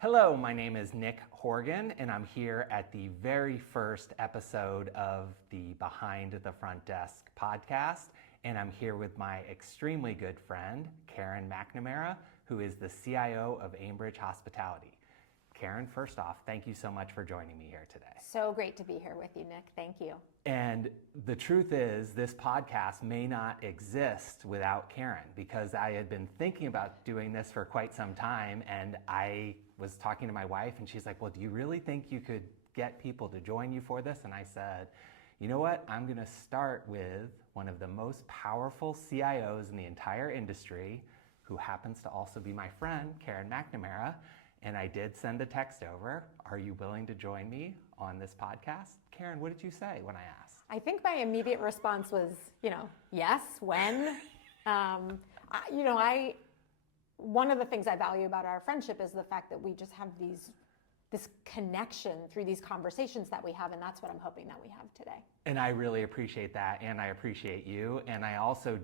Hello, my name is Nick Horgan, and I'm here at the very first episode of the Behind the Front Desk podcast, and I'm here with my extremely good friend, Karen McNamara, who is the CIO of Ambridge Hospitality. Karen, first off, thank you so much for joining me here today. So great to be here with you, Nick. Thank you. And the truth is, this podcast may not exist without Karen, because I had been thinking about doing this for quite some time, and I was talking to my wife, and she's like, well, do you really think you could get people to join you for this? And I said, you know what? I'm going to start with one of the most powerful CIOs in the entire industry, who happens to also be my friend, Karen McNamara. And I did send a text over. Are you willing to join me on this podcast? Karen, what did you say when I asked? I think my immediate response was, yes, when. One of the things I value about our friendship is the fact that we just have this connection through these conversations that we have, and that's what I'm hoping that we have today. And I really appreciate that, and I appreciate you. And I also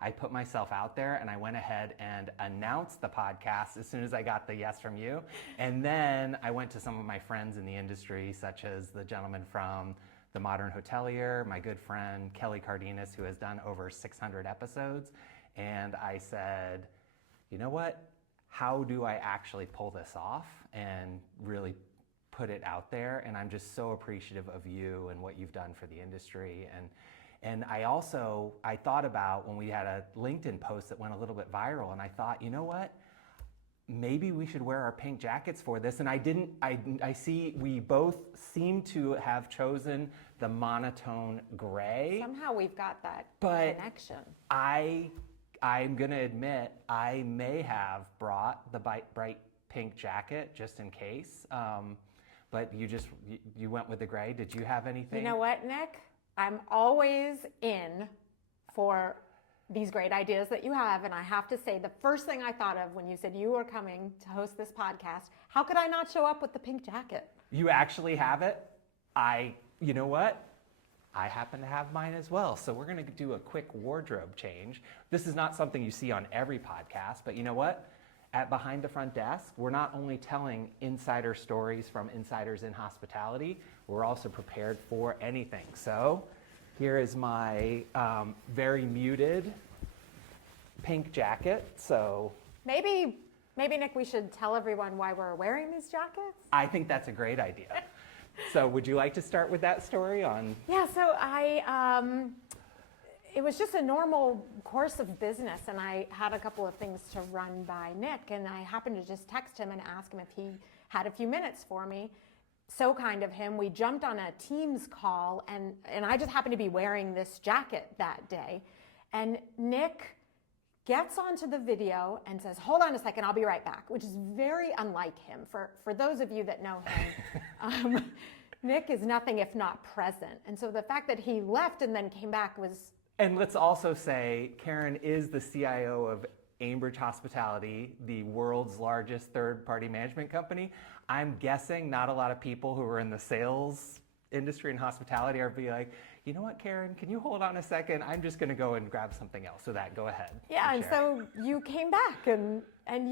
I put myself out there, and I went ahead and announced the podcast as soon as I got the yes from you. And then I went to some of my friends in the industry, such as the gentleman from The Modern Hotelier, my good friend Kelly Cardenas, who has done over 600 episodes. And I said, you know what? How do I actually pull this off and really put it out there? And I'm just so appreciative of you and what you've done for the industry. And I thought about when we had a LinkedIn post that went a little bit viral, and I thought, you know what? Maybe we should wear our pink jackets for this. And I see we both seem to have chosen the monotone gray. Somehow we've got that connection. I'm gonna admit, I may have brought the bright pink jacket just in case, but you went with the gray. Did you have anything? You know what, Nick? I'm always in for these great ideas that you have, and I have to say, the first thing I thought of when you said you were coming to host this podcast, how could I not show up with the pink jacket? You actually have it? You know what? I happen to have mine as well. So we're gonna do a quick wardrobe change. This is not something you see on every podcast, but you know what? At Behind the Front Desk, we're not only telling insider stories from insiders in hospitality, we're also prepared for anything. So here is my very muted pink jacket. So maybe Nick, we should tell everyone why we're wearing these jackets? I think that's a great idea. So would you like to start with that story on? Yeah, so it was just a normal course of business, and I had a couple of things to run by Nick, and I happened to just text him and ask him if he had a few minutes for me. So kind of him. We jumped on a Teams call, and I just happened to be wearing this jacket that day. And Nick gets onto the video and says, hold on a second, I'll be right back, which is very unlike him. For those of you that know him, Nick is nothing if not present. And so the fact that he left and then came back was... And let's also say, Karen is the CIO of Ambridge Hospitality, the world's largest third-party management company. I'm guessing not a lot of people who are in the sales industry and hospitality are be like, you know what, Karen, can you hold on a second? I'm just going to go and grab something else. So go ahead. Yeah, and so you came back and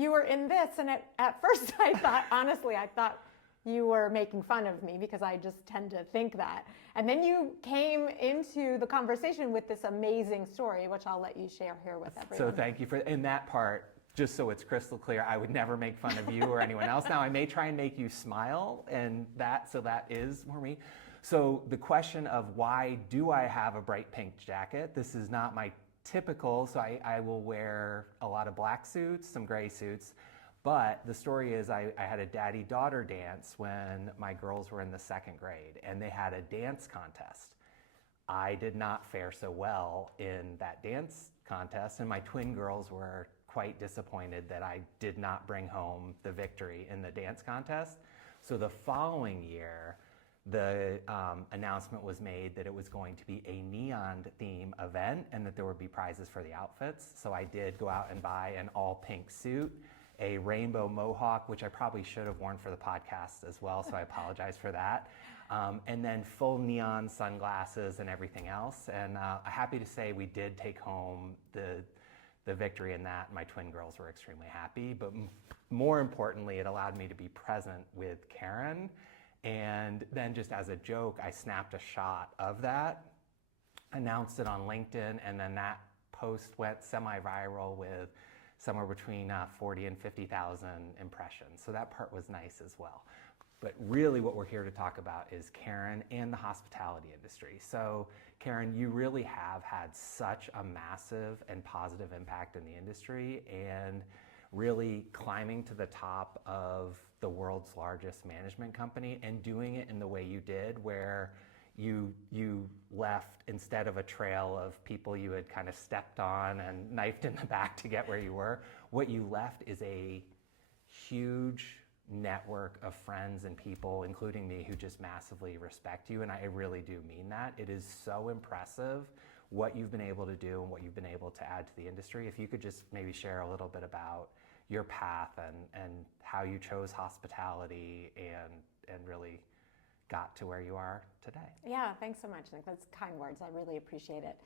you were in this. And at first I thought you were making fun of me because I just tend to think that. And then you came into the conversation with this amazing story, which I'll let you share here with everyone. So thank you for in that part. Just so it's crystal clear, I would never make fun of you or anyone else. Now I may try and make you smile, and that is more me. So the question of why do I have a bright pink jacket? This is not my typical, so I will wear a lot of black suits, some gray suits. But the story is I had a daddy-daughter dance when my girls were in the second grade, and they had a dance contest. I did not fare so well in that dance contest, and my twin girls were quite disappointed that I did not bring home the victory in the dance contest. So the following year, the announcement was made that it was going to be a neon theme event and that there would be prizes for the outfits. So I did go out and buy an all pink suit, a rainbow mohawk, which I probably should have worn for the podcast as well, so I apologize for that. and then full neon sunglasses and everything else. And I'm happy to say we did take home the victory in that. My twin girls were extremely happy, but more importantly, it allowed me to be present with Karen. And then just as a joke, I snapped a shot of that, announced it on LinkedIn, and then that post went semi-viral with somewhere between 40 and 50,000 impressions. So that part was nice as well. But really what we're here to talk about is Karen and the hospitality industry. So Karen, you really have had such a massive and positive impact in the industry, and really climbing to the top of the world's largest management company and doing it in the way you did, where you left, instead of a trail of people you had kind of stepped on and knifed in the back to get where you were, what you left is a huge network of friends and people, including me, who just massively respect you. And I really do mean that. It is so impressive what you've been able to do and what you've been able to add to the industry. If you could just maybe share a little bit about your path and how you chose hospitality and really got to where you are today. Yeah, thanks so much, Nick. That's kind words. I really appreciate it.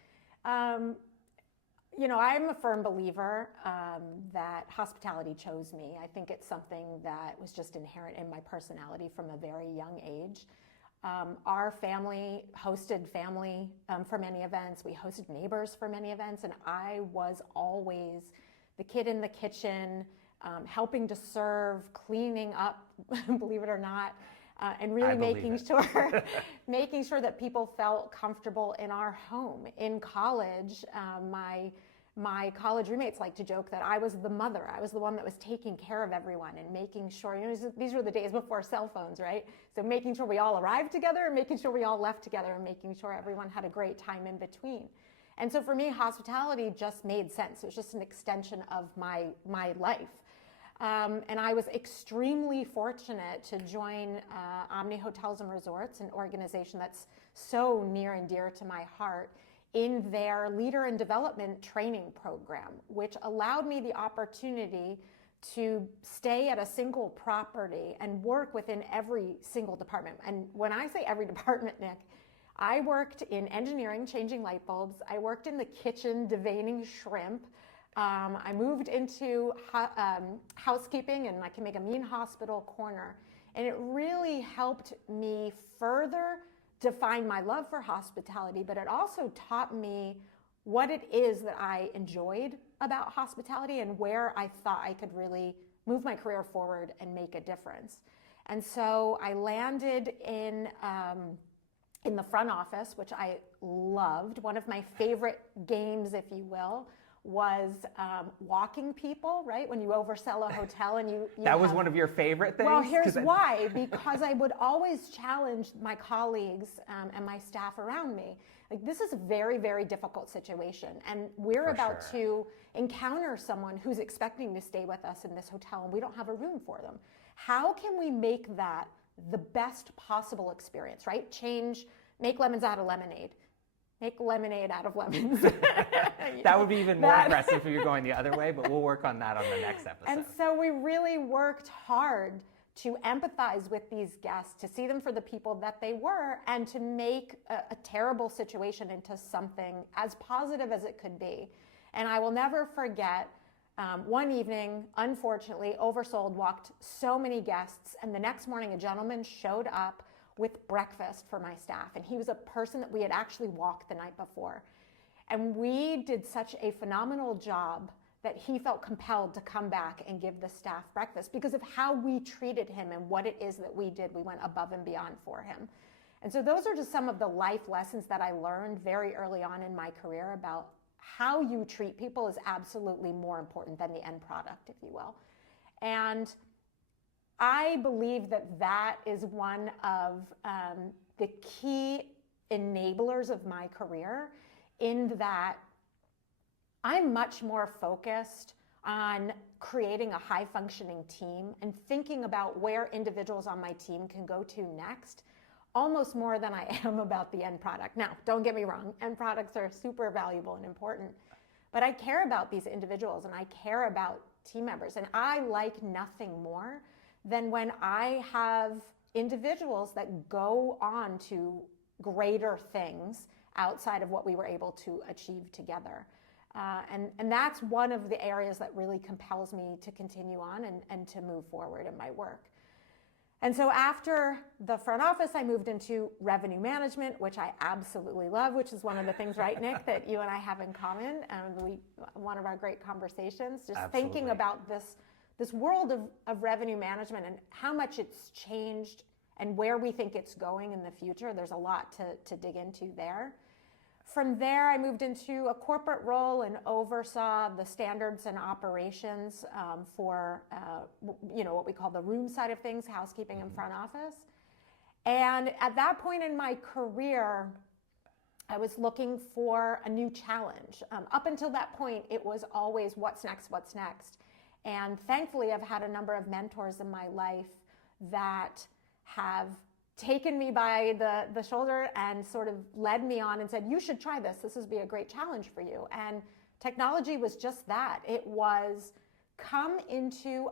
I'm a firm believer that hospitality chose me. I think it's something that was just inherent in my personality from a very young age. Our family hosted family for many events. We hosted neighbors for many events, and I was always the kid in the kitchen, helping to serve, cleaning up, believe it or not, and really making sure that people felt comfortable in our home. In college, my college roommates like to joke that I was the mother. I was the one that was taking care of everyone and making sure, these were the days before cell phones, right? So making sure we all arrived together and making sure we all left together and making sure everyone had a great time in between. And so for me, hospitality just made sense. It was just an extension of my life. And I was extremely fortunate to join Omni Hotels and Resorts, an organization that's so near and dear to my heart, in their leader and development training program, which allowed me the opportunity to stay at a single property and work within every single department. And when I say every department, Nick, I worked in engineering, changing light bulbs. I worked in the kitchen, deveining shrimp. I moved into housekeeping, and I can make a mean hospital corner. And it really helped me further define my love for hospitality, but it also taught me what it is that I enjoyed about hospitality and where I thought I could really move my career forward and make a difference. And so I landed in the front office, which I loved. One of my favorite games, if you will, was walking people, right? When you oversell a hotel and you that was one of your favorite things? Well, here's why. Because I would always challenge my colleagues and my staff around me. Like, this is a very, very difficult situation. And we're about to encounter someone who's expecting to stay with us in this hotel, and we don't have a room for them. How can we make that the best possible experience, right? Make lemons out of lemonade. Make lemonade out of lemons. That would be even more impressive if you're going the other way, but we'll work on that on the next episode. And so we really worked hard to empathize with these guests, to see them for the people that they were, and to make a terrible situation into something as positive as it could be. And I will never forget one evening, unfortunately, oversold, walked so many guests, and the next morning a gentleman showed up with breakfast for my staff. And he was a person that we had actually walked the night before. And we did such a phenomenal job that he felt compelled to come back and give the staff breakfast because of how we treated him and what it is that we did. We went above and beyond for him. And so those are just some of the life lessons that I learned very early on in my career about how you treat people is absolutely more important than the end product, if you will. And I believe that that is one of the key enablers of my career, in that I'm much more focused on creating a high-functioning team and thinking about where individuals on my team can go to next, almost more than I am about the end product. Now, don't get me wrong, end products are super valuable and important, but I care about these individuals and I care about team members, and I like nothing more than when I have individuals that go on to greater things outside of what we were able to achieve together. And that's one of the areas that really compels me to continue on and to move forward in my work. And so after the front office, I moved into revenue management, which I absolutely love, which is one of the things, right, Nick, that you and I have in common. One of our great conversations, just thinking about this world of revenue management and how much it's changed and where we think it's going in the future. There's a lot to dig into there. From there, I moved into a corporate role and oversaw the standards and operations for what we call the room side of things, housekeeping and front office. And at that point in my career, I was looking for a new challenge. Up until that point, it was always what's next, what's next. And thankfully, I've had a number of mentors in my life that have taken me by the shoulder and sort of led me on and said, you should try this. This would be a great challenge for you. And technology was just that. It was come into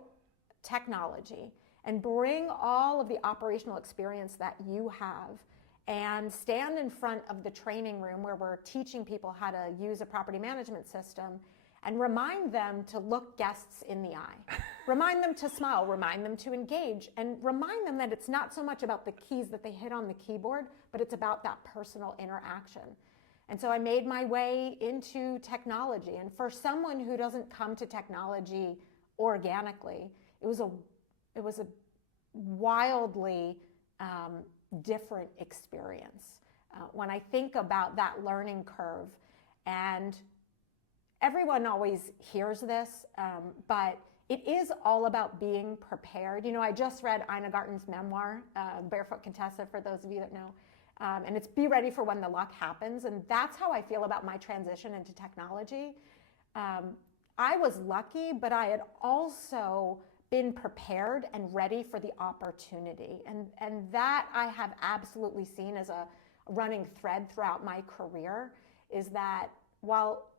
technology and bring all of the operational experience that you have and stand in front of the training room where we're teaching people how to use a property management system and remind them to look guests in the eye. Remind them to smile, remind them to engage, and remind them that it's not so much about the keys that they hit on the keyboard, but it's about that personal interaction. And so I made my way into technology. And for someone who doesn't come to technology organically, it was a wildly different experience. When I think about that learning curve, and everyone always hears this, but it is all about being prepared. I just read Ina Garten's memoir, Barefoot Contessa, for those of you that know, and it's Be Ready for When the Luck Happens, and that's how I feel about my transition into technology. I was lucky, but I had also been prepared and ready for the opportunity, and that I have absolutely seen as a running thread throughout my career, is that while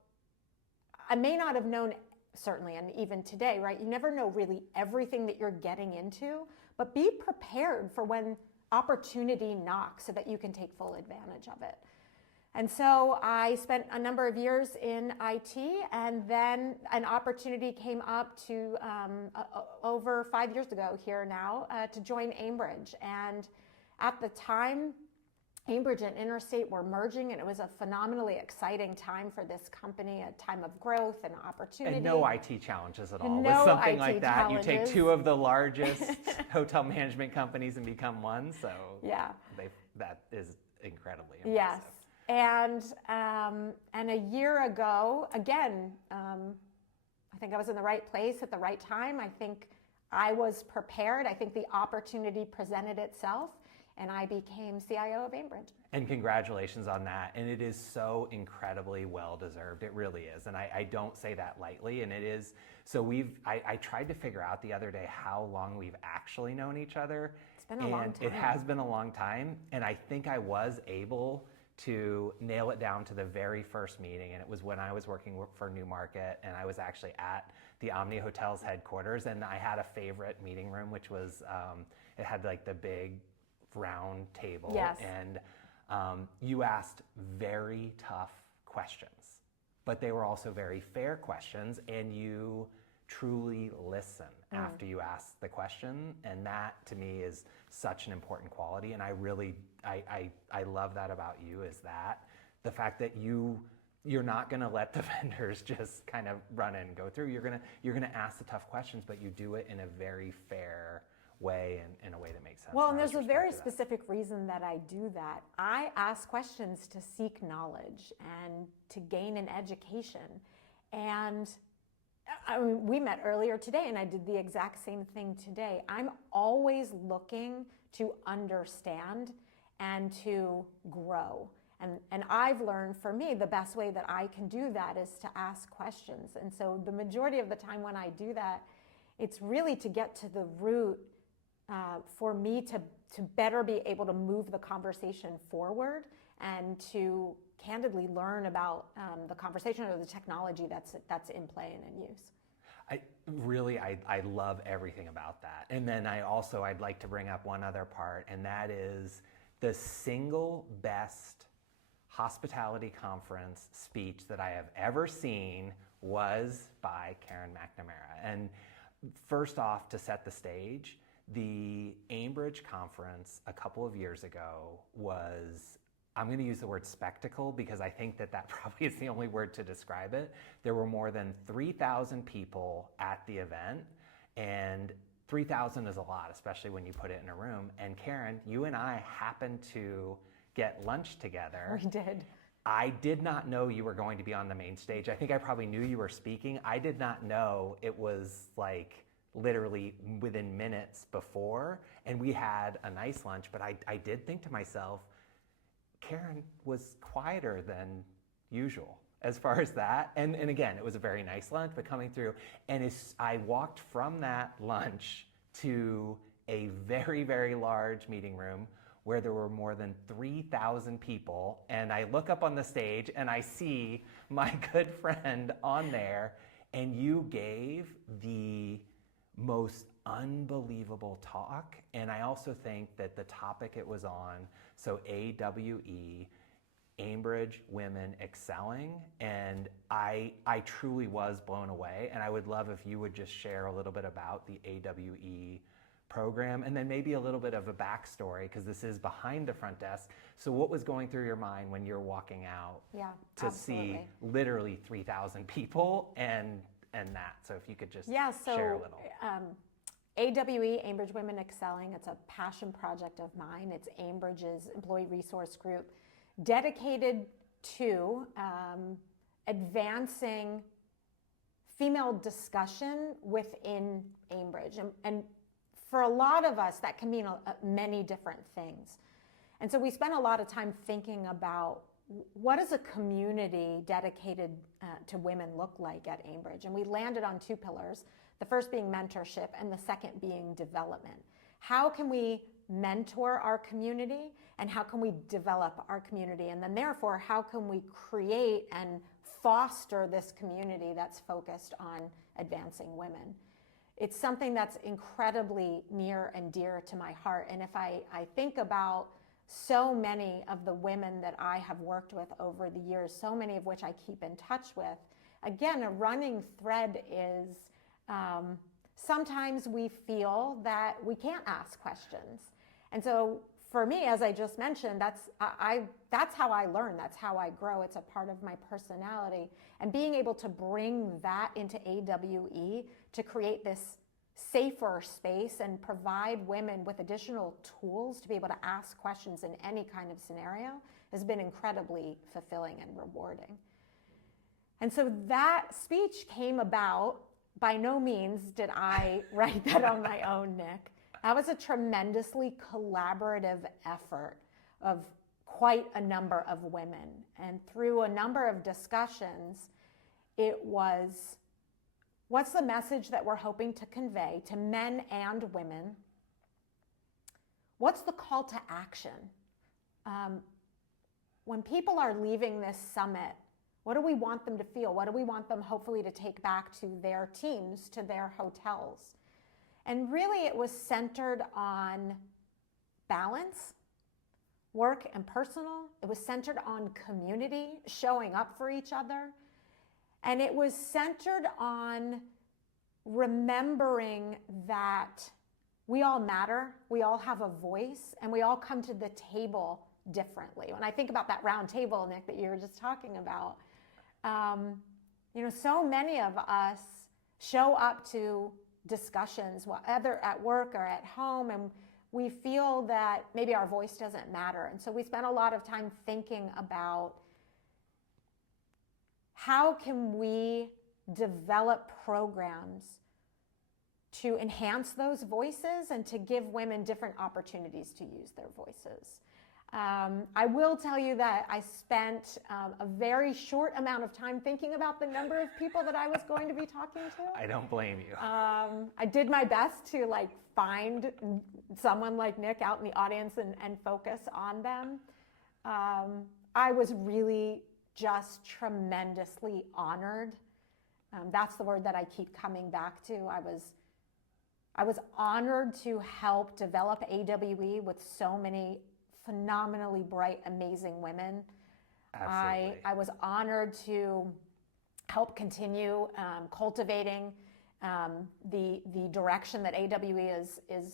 I may not have known, certainly, and even today, right? You never know really everything that you're getting into, but be prepared for when opportunity knocks so that you can take full advantage of it. And so I spent a number of years in IT, and then an opportunity came up to over 5 years ago here now to join Aimbridge. And at the time, Aimbridge and Interstate were merging, and it was a phenomenally exciting time for this company, a time of growth and opportunity. And no IT challenges at all. No With something IT like that, challenges. you take two of the largest hotel management companies and become one. So yeah, that is incredibly impressive. Yes, and a year ago, again, I think I was in the right place at the right time. I think I was prepared. I think the opportunity presented itself, and I became CIO of Aimbridge. And congratulations on that. And it is so incredibly well-deserved. It really is. And I don't say that lightly. And it is. So I tried to figure out the other day how long we've actually known each other. It's been a long time. It has been a long time. And I think I was able to nail it down to the very first meeting. And it was when I was working for Newmarket, and I was actually at the Omni Hotel's headquarters. And I had a favorite meeting room, which was, it had like the big round table. Yes. And you asked very tough questions, but they were also very fair questions, and you truly listen after you ask the question. And that to me is such an important quality. And I love that about you, is that the fact that you're not going to let the vendors just kind of run in and go through. You're going to ask the tough questions, but you do it in a very fair way and in a way that makes sense. Well, and there's a very specific reason that I do that. I ask questions to seek knowledge and to gain an education. And I mean, we met earlier today, and I did the exact same thing today. I'm always looking to understand and to grow. And I've learned, for me, the best way that I can do that is to ask questions. And so the majority of the time when I do that, it's really to get to the root for me to better be able to move the conversation forward and to candidly learn about the conversation or the technology that's in play and in use. I love everything about that. And then I'd like to bring up one other part, and that is the single best hospitality conference speech that I have ever seen was by Karen McNamara. And first off, to set the stage, the Aimbridge conference a couple of years ago was, I'm going to use the word spectacle because I think that probably is the only word to describe it. There were more than 3,000 people at the event, and 3,000 is a lot, especially when you put it in a room. And Karen, you and I happened to get lunch together. We did. I did not know you were going to be on the main stage. I think I probably knew you were speaking. I did not know it was like literally within minutes before, and we had a nice lunch, but I did think to myself, Karen was quieter than usual as far as that. And again, it was a very nice lunch, but coming through, and I walked from that lunch to a very, very large meeting room where there were more than 3,000 people, and I look up on the stage and I see my good friend on there, and you gave the most unbelievable talk. And I also think that the topic it was on, so AWE, Aimbridge Women Excelling, and I truly was blown away. And I would love if you would just share a little bit about the AWE program, and then maybe a little bit of a backstory, because this is Behind the Front Desk. So what was going through your mind when you're walking out to see literally 3,000 people and that? So if you could just share a little. AWE, Aimbridge Women Excelling, it's a passion project of mine. It's Aimbridge's employee resource group dedicated to advancing female discussion within Aimbridge. And for a lot of us, that can mean many different things. And so we spent a lot of time thinking about what does a community dedicated to women look like at Aimbridge? And we landed on two pillars, the first being mentorship and the second being development. How can we mentor our community, and how can we develop our community? And then therefore, how can we create and foster this community that's focused on advancing women? It's something that's incredibly near and dear to my heart. And if I think about so many of the women that I have worked with over the years, so many of which I keep in touch with, again, a running thread is sometimes we feel that we can't ask questions. And so for me, as I just mentioned, that's how I learn, that's how I grow. It's a part of my personality. And being able to bring that into AWE to create this safer space and provide women with additional tools to be able to ask questions in any kind of scenario has been incredibly fulfilling and rewarding. And so that speech came about, by no means did I write that on my own, Nick. That was a tremendously collaborative effort of quite a number of women. And through a number of discussions, it was, what's the message that we're hoping to convey to men and women? What's the call to action? When people are leaving this summit, what do we want them to feel? What do we want them hopefully to take back to their teams, to their hotels? And really it was centered on balance, work and personal. It was centered on community, showing up for each other. And it was centered on remembering that we all matter, we all have a voice, and we all come to the table differently. When I think about that round table, Nick, that you were just talking about, so many of us show up to discussions, whether at work or at home, and we feel that maybe our voice doesn't matter. And so we spent a lot of time thinking about how can we develop programs to enhance those voices and to give women different opportunities to use their voices. I will tell you that I spent a very short amount of time thinking about the number of people that I was going to be talking to. I don't blame you. I did my best to find someone like Nick out in the audience and focus on them. I was really just tremendously honored That's the word that I keep coming back to. I was honored to help develop AWE with so many phenomenally bright, amazing women. Absolutely. I was honored to help continue cultivating the direction that AWE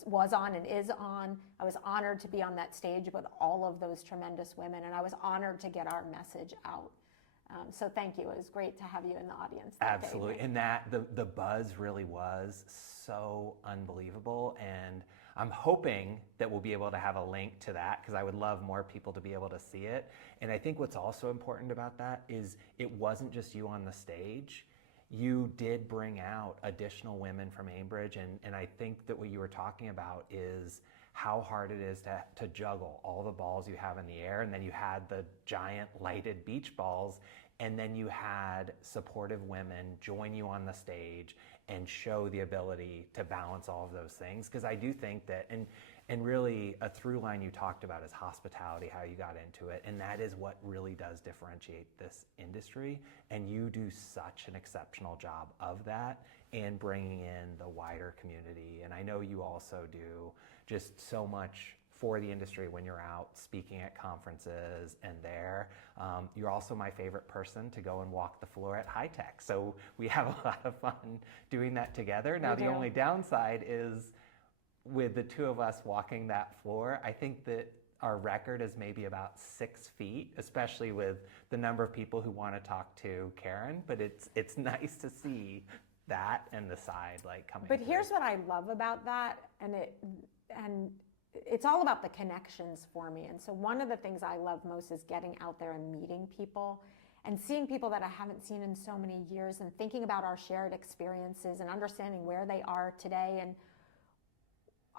was on and is on. I was honored to be on that stage with all of those tremendous women, and I was honored to get our message out. So thank you. It was great to have you in the audience. Absolutely. And that the buzz really was so unbelievable. And I'm hoping that we'll be able to have a link to that, because I would love more people to be able to see it. And I think what's also important about that is it wasn't just you on the stage. You did bring out additional women from Ambridge. And I think that what you were talking about is how hard it is to juggle all the balls you have in the air. And then you had the giant lighted beach balls. And then you had supportive women join you on the stage and show the ability to balance all of those things. Because I do think that, and really a through line you talked about is hospitality, how you got into it. And that is what really does differentiate this industry. And you do such an exceptional job of that and bringing in the wider community. And I know you also do just so much for the industry when you're out speaking at conferences and there. You're also my favorite person to go and walk the floor at High Tech. So we have a lot of fun doing that together. Now, the only downside is with the two of us walking that floor, I think that our record is maybe about 6 feet, especially with the number of people who want to talk to Karen. But it's nice to see that and the side like coming. But here's what I love about that, and it's all about the connections for me. And so one of the things I love most is getting out there and meeting people and seeing people that I haven't seen in so many years and thinking about our shared experiences and understanding where they are today. And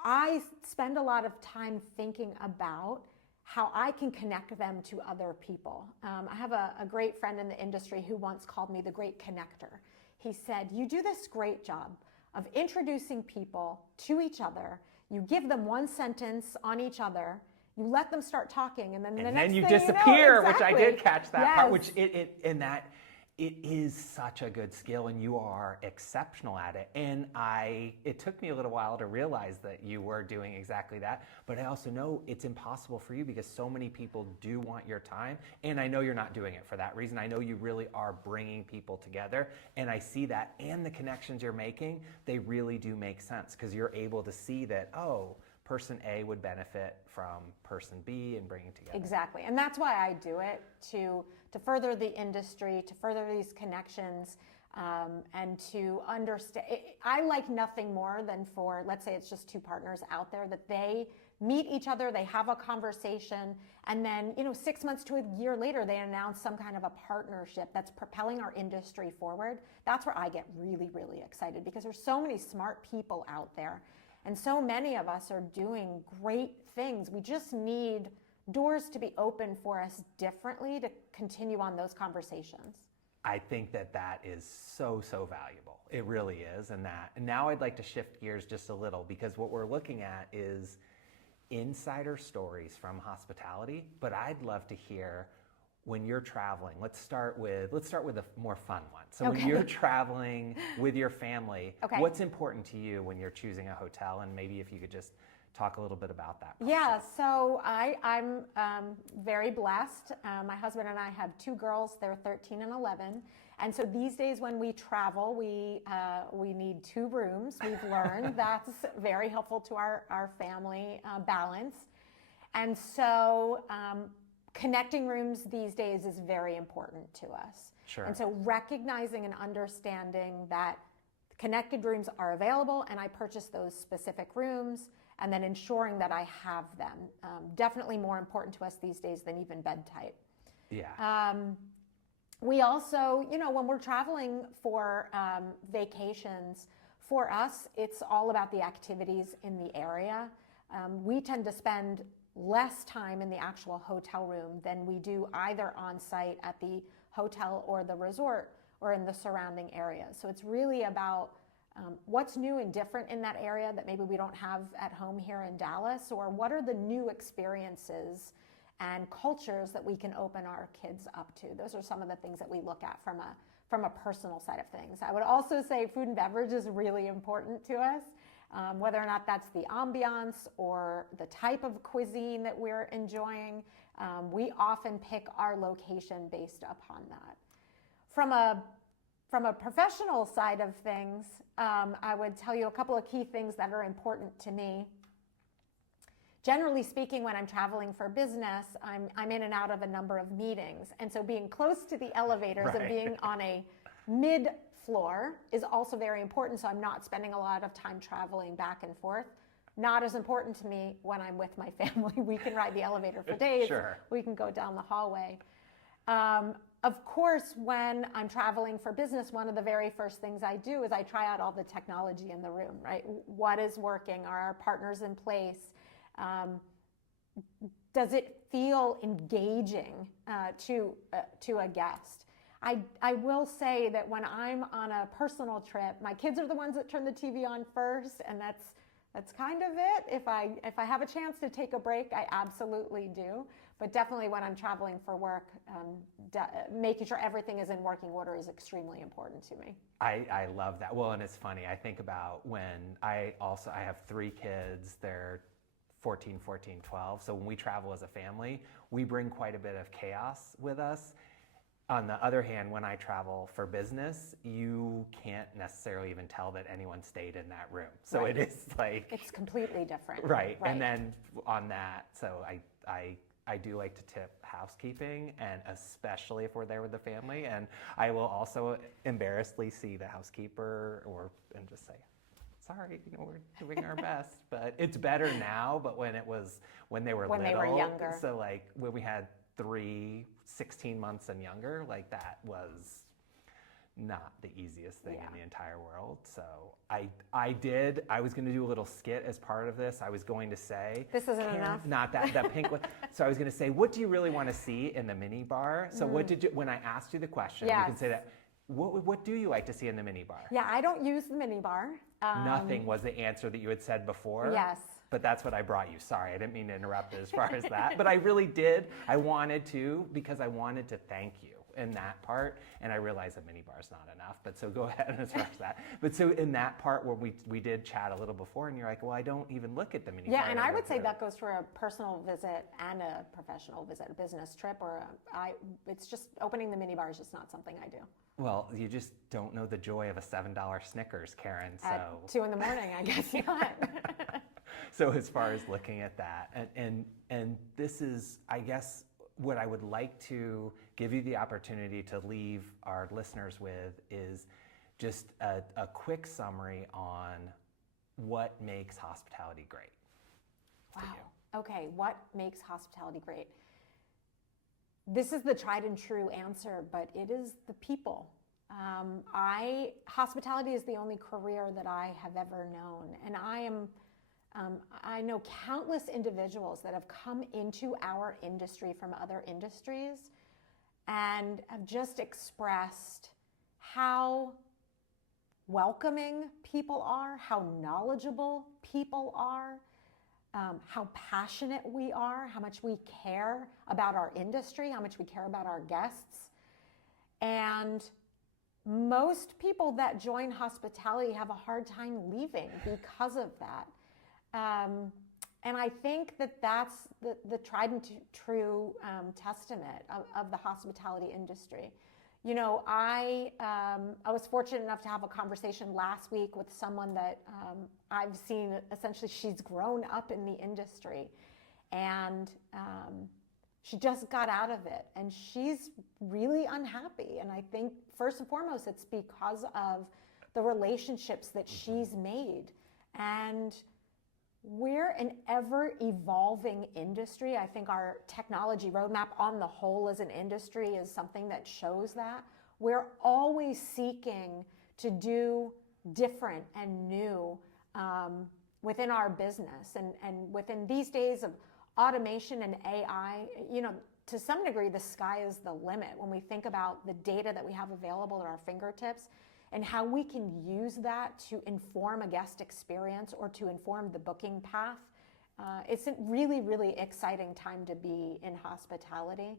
I spend a lot of time thinking about how I can connect them to other people. I have a great friend in the industry who once called me the great connector. He said, you do this great job of introducing people to each other. You give them one sentence on each other, you let them start talking, and then the next thing you disappear, you know, which I did catch that part, Yes. which it is such a good skill, and you are exceptional at it. And it took me a little while to realize that you were doing exactly that, but I also know it's impossible for you because so many people do want your time, and I know you're not doing it for that reason. I know you really are bringing people together, and I see that, and the connections you're making, they really do make sense because you're able to see that, oh, person A would benefit from person B and bringing together. Exactly, and that's why I do it, to further the industry, to further these connections, and to understand. I like nothing more than for, let's say it's just two partners out there, that they meet each other, they have a conversation, and then 6 months to a year later, they announce some kind of a partnership that's propelling our industry forward. That's where I get really, really excited, because there's so many smart people out there. And so many of us are doing great things. We just need doors to be open for us differently to continue on those conversations. I think that is so valuable. It really is. And now I'd like to shift gears just a little, because what we're looking at is insider stories from hospitality, but I'd love to hear when you're traveling. Let's start with a more fun one. So Okay. When you're traveling with your family, Okay. What's important to you when you're choosing a hotel? And maybe if you could just talk a little bit about that process. Yeah, so I'm very blessed. My husband and I have two girls. They're 13 and 11. And so these days when we travel, we need 2 rooms. We've learned that's very helpful to our family balance. And so connecting rooms these days is very important to us. Sure. And so recognizing and understanding that connected rooms are available, and I purchase those specific rooms, and then ensuring that I have them. Definitely more important to us these days than even bed type. Yeah. We also, when we're traveling for vacations, for us, it's all about the activities in the area. We tend to spend less time in the actual hotel room than we do either on site at the hotel or the resort or in the surrounding areas. So it's really about what's new and different in that area that maybe we don't have at home here in Dallas, or what are the new experiences and cultures that we can open our kids up to. Those are some of the things that we look at from from a personal side of things. I would also say food and beverage is really important to us, whether or not that's the ambiance or the type of cuisine that we're enjoying. We often pick our location based upon that. From a professional side of things, I would tell you a couple of key things that are important to me. Generally speaking, when I'm traveling for business, I'm in and out of a number of meetings. And so being close to the elevators and being on a mid-floor is also very important, so I'm not spending a lot of time traveling back and forth. Not as important to me when I'm with my family. We can ride the elevator for days. Sure. We can go down the hallway. Of course, when I'm traveling for business, one of the very first things I do is I try out all the technology in the room, right? What is working? Are our partners in place? Does it feel engaging to a guest? I will say that when I'm on a personal trip, my kids are the ones that turn the TV on first, and that's kind of it. If I have a chance to take a break, I absolutely do. But definitely when I'm traveling for work, making sure everything is in working order is extremely important to me. I love that. Well, and it's funny. I think about when I have 3 kids. They're 14, 14, 12. So when we travel as a family, we bring quite a bit of chaos with us. On the other hand, when I travel for business, you can't necessarily even tell that anyone stayed in that room. So Right. It is like... It's completely different. Right. And then on that, so I do like to tip housekeeping, and especially if we're there with the family. And I will also embarrassingly see the housekeeper and just say, sorry, we're doing our best. But it's better now, but when they were little, they were younger. So like when we had 3, 16 months and younger, like that was not the easiest thing in the entire world. So I was going to do a little skit as part of this. I was going to say, this isn't enough. Not that pink one. So I was going to say, what do you really want to see in the mini bar? So when I asked you the question, you can say that, what do you like to see in the mini bar? Yeah, I don't use the mini bar. Nothing was the answer that you had said before. Yes. But that's what I brought you. Sorry, I didn't mean to interrupt as far as that. But I really did. I wanted to, because I wanted to thank you in that part. And I realized a mini bar is not enough. But so go ahead as far as that. But so in that part where we did chat a little before, and you're like, well, I don't even look at the mini bar. Yeah, and I would say that goes for a personal visit and a professional visit, a business trip, it's just opening the mini bar is just not something I do. Well, you just don't know the joy of a $7 Snickers, Karen. So At 2 a.m, I guess not. So as far as looking at that, and this is, I guess, what I would like to give you the opportunity to leave our listeners with is just a quick summary on what makes hospitality great. Wow. Okay, what makes hospitality great? This is the tried and true answer, but it is the people. Hospitality is the only career that I have ever known, and I know countless individuals that have come into our industry from other industries and have just expressed how welcoming people are, how knowledgeable people are, how passionate we are, how much we care about our industry, how much we care about our guests. And most people that join hospitality have a hard time leaving because of that. And I think that that's the tried and true testament of the hospitality industry. You know, I was fortunate enough to have a conversation last week with someone that I've seen, essentially she's grown up in the industry, and she just got out of it, and she's really unhappy. And I think first and foremost, it's because of the relationships that she's made. And we're an ever-evolving industry. I think our technology roadmap on the whole as an industry is something that shows that. We're always seeking to do different and new within our business. And within these days of automation and AI, you know, to some degree, the sky is the limit when we think about the data that we have available at our fingertips and how we can use that to inform a guest experience or to inform the booking path. It's a really, really exciting time to be in hospitality.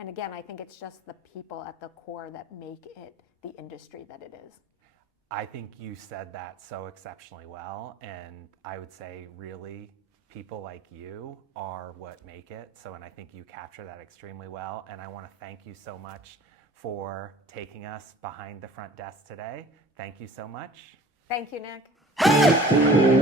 And again, I think it's just the people at the core that make it the industry that it is. I think you said that so exceptionally well, and I would say really people like you are what make it. So, and I think you capture that extremely well, and I want to thank you so much for taking us behind the front desk today. Thank you so much. Thank you, Nick.